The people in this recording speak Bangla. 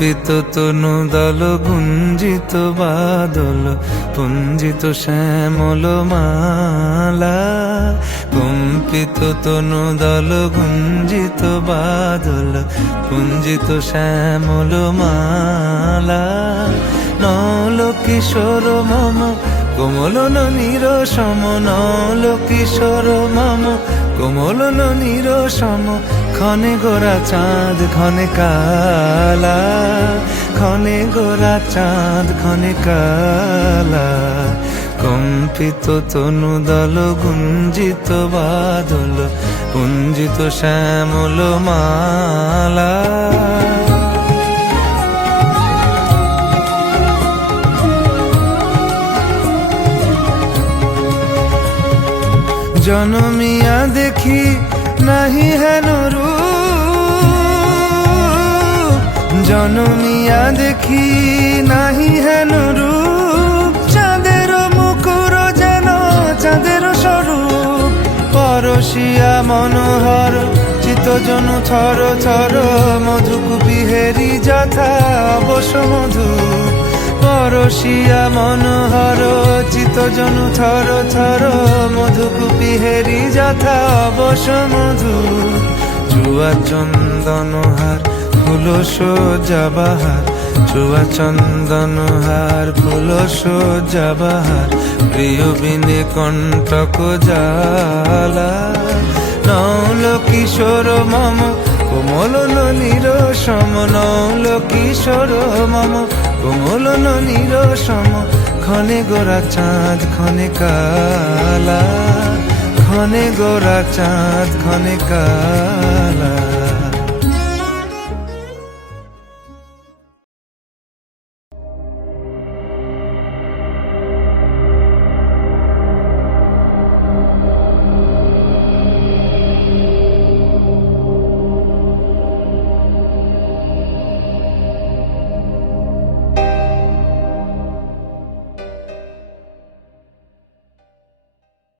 কম্পিত তনু দল গুঞ্জিত বাদল পুঞ্জিত শ্যামল মালা, কম্পিত তনু দল গুঞ্জিত বাদল পুঞ্জিত শ্যামল মালা। নল কিশোর মম কোমল ননীর সম, নল কিশোর মম কোমল ননীর সম, ক্ষণে গোরা চাঁদ ক্ষণে কালা, ক্ষণে গোরা চাঁদ ক্ষণে কালা। কম্পিত তনু দল গুঞ্জিত বাদল পুঞ্জিত শ্যামল মালা। জনমিয়া দেখি নাহি হেন রূপ, জনমিয়া দেখি নাহি হেন রূপ, চাঁদের মুকুর যেন চাঁদের স্বরূপ, পরশিয়া মনোহর চিত্তজনু থর থর, মধুকুপি হেরি যথা অবশ্য মধু, পরশিয়া মনোহর চিত্তজনু থর থর, মধুকুপি হেরি যথা অবশ্য মধু। চুয়া চন্দনহার ফুল সজ্জা বাহার, চুয়া চন্দনহার ফুল সজ্জা বাহার, প্রিয় বিনে কণ্টক জ্বালা। নল কিশোর মম কোমল ননীর সম, নল কিশোর মম কোমল ননীর সম, ক্ষণে গোরা চাঁদ ক্ষণে কালা, ক্ষণে গোরা চাঁদ ক্ষণে কালা।